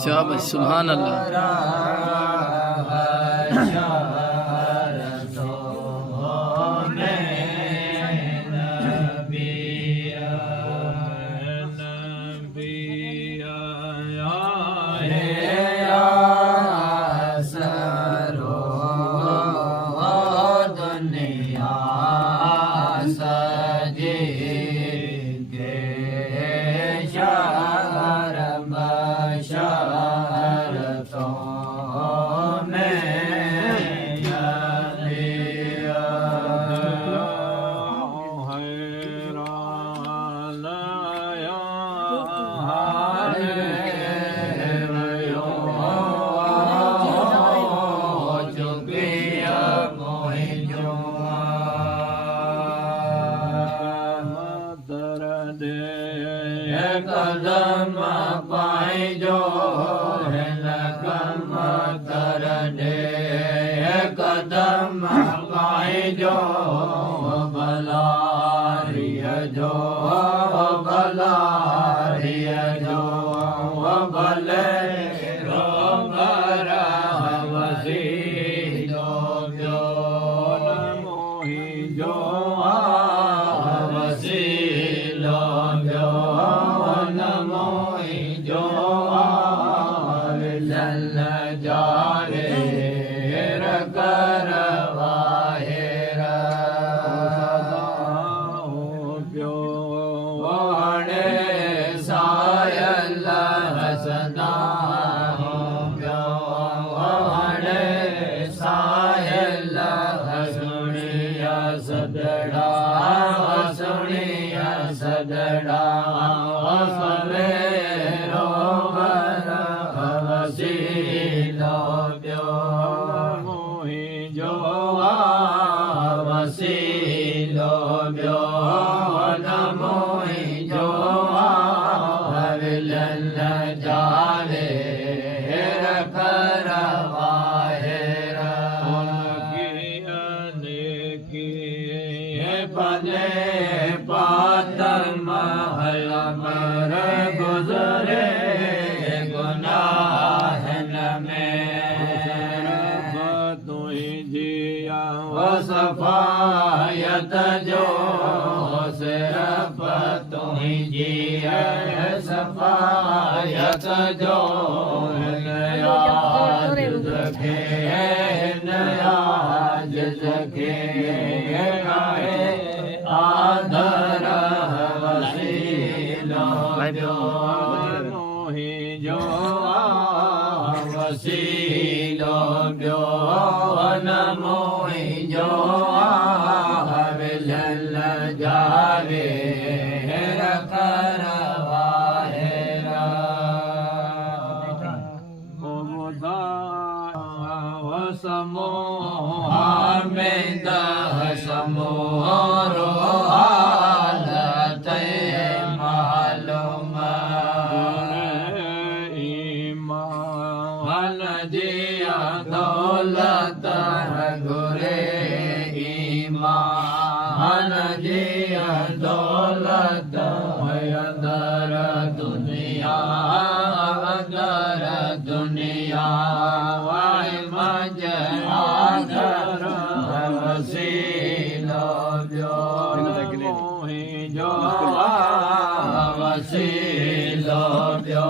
शाबाश सुभान अल्लाह कदम पाइजो कम कर दे कदम पाइजो भलारिय जो भले रोगर वसी जो मोहि जो वसी लो जो जल जारे करवाहेर प्यो वाणे सायल सदा प्यो वाणे सायल सुनिया सदड़ा सवेरो वसीलो प्यो मोहि जो वसीलो प्यो मोहि जो हविलन जावे करवाहेरा पदे पातम महल मर गुजरे गुनाहन में तु जिया सफायत जो सिर्फ तु जिया सफायत जो नया जगे नया जगे आदर जावे करवाहेरा समोह में दह समोरो हालत मालूम ईमान जिया दौलत गुरे ईमान जिया दौलत अंदर दुनिया वाय मजर वसीलो जो वसीलो जो